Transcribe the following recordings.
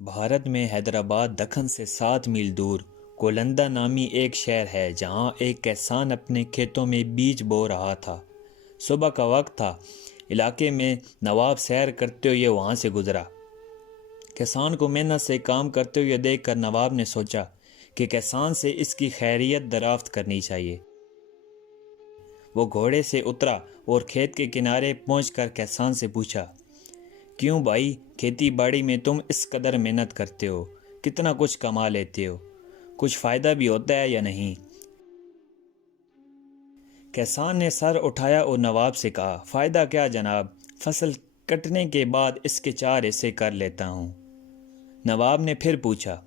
بھارت میں حیدرآباد دکن سے 7 میل دور کولندہ نامی ایک شہر ہے جہاں ایک کسان اپنے کھیتوں میں بیج بو رہا تھا۔ صبح کا وقت تھا۔ علاقے میں نواب سیر کرتے ہوئے وہاں سے گزرا۔ کسان کو محنت سے کام کرتے ہوئے دیکھ کر نواب نے سوچا کہ کسان سے اس کی خیریت دریافت کرنی چاہیے۔ وہ گھوڑے سے اترا اور کھیت کے کنارے پہنچ کر کسان سے پوچھا، کیوں بھائی، کھیتی باڑی میں تم اس قدر محنت کرتے ہو، کتنا کچھ کما لیتے ہو، کچھ فائدہ بھی ہوتا ہے یا نہیں؟ کسان نے سر اٹھایا اور نواب سے کہا، فائدہ کیا جناب، فصل کٹنے کے بعد اس کے 4 حصے کر لیتا ہوں۔ نواب نے پھر پوچھا،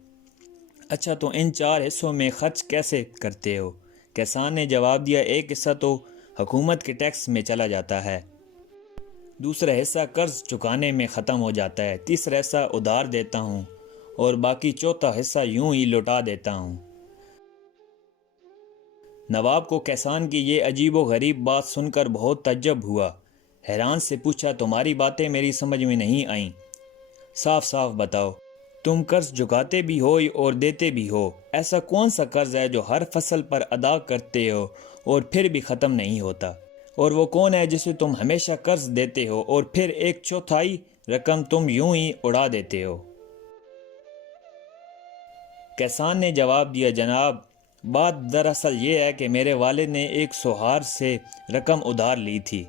اچھا تو ان 4 حصوں میں خرچ کیسے کرتے ہو؟ کسان نے جواب دیا، ایک حصہ تو حکومت کے ٹیکس میں چلا جاتا ہے، دوسرا حصہ قرض چکانے میں ختم ہو جاتا ہے، تیسرا حصہ ادھار دیتا ہوں اور باقی چوتھا حصہ یوں ہی لوٹا دیتا ہوں۔ نواب کو کسان کی یہ عجیب و غریب بات سن کر بہت تعجب ہوا۔ حیران سے پوچھا، تمہاری باتیں میری سمجھ میں نہیں آئیں، صاف صاف بتاؤ، تم قرض چکاتے بھی ہو اور دیتے بھی ہو، ایسا کون سا قرض ہے جو ہر فصل پر ادا کرتے ہو اور پھر بھی ختم نہیں ہوتا؟ اور وہ کون ہے جسے تم ہمیشہ قرض دیتے ہو اور پھر 1/4 رقم تم یوں ہی اڑا دیتے ہو؟ کسان نے جواب دیا، جناب، بات دراصل یہ ہے کہ میرے والد نے ایک سوہار سے رقم ادھار لی تھی۔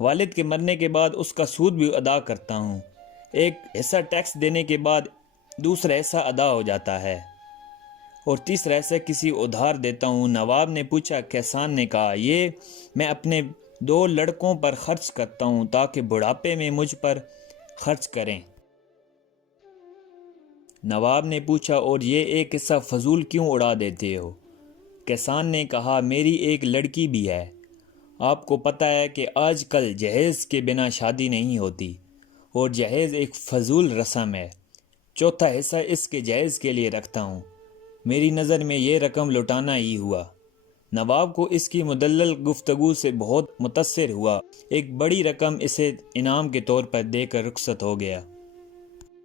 والد کے مرنے کے بعد اس کا سود بھی ادا کرتا ہوں۔ ایک حصہ ٹیکس دینے کے بعد دوسرا حصہ ادا ہو جاتا ہے اور تیسرا حصہ کسی ادھار دیتا ہوں۔ نواب نے پوچھا، کسان نے کہا، یہ میں اپنے 2 لڑکوں پر خرچ کرتا ہوں تاکہ بڑھاپے میں مجھ پر خرچ کریں۔ نواب نے پوچھا، اور یہ ایک حصہ فضول کیوں اڑا دیتے ہو؟ کسان نے کہا، میری ایک لڑکی بھی ہے۔ آپ کو پتہ ہے کہ آج کل جہیز کے بنا شادی نہیں ہوتی اور جہیز ایک فضول رسم ہے۔ چوتھا حصہ اس کے جہیز کے لیے رکھتا ہوں۔ میری نظر میں یہ رقم لوٹانا ہی ہوا۔ نواب کو اس کی مدلل گفتگو سے بہت متاثر ہوا، ایک بڑی رقم اسے انعام کے طور پر دے کر رخصت ہو گیا۔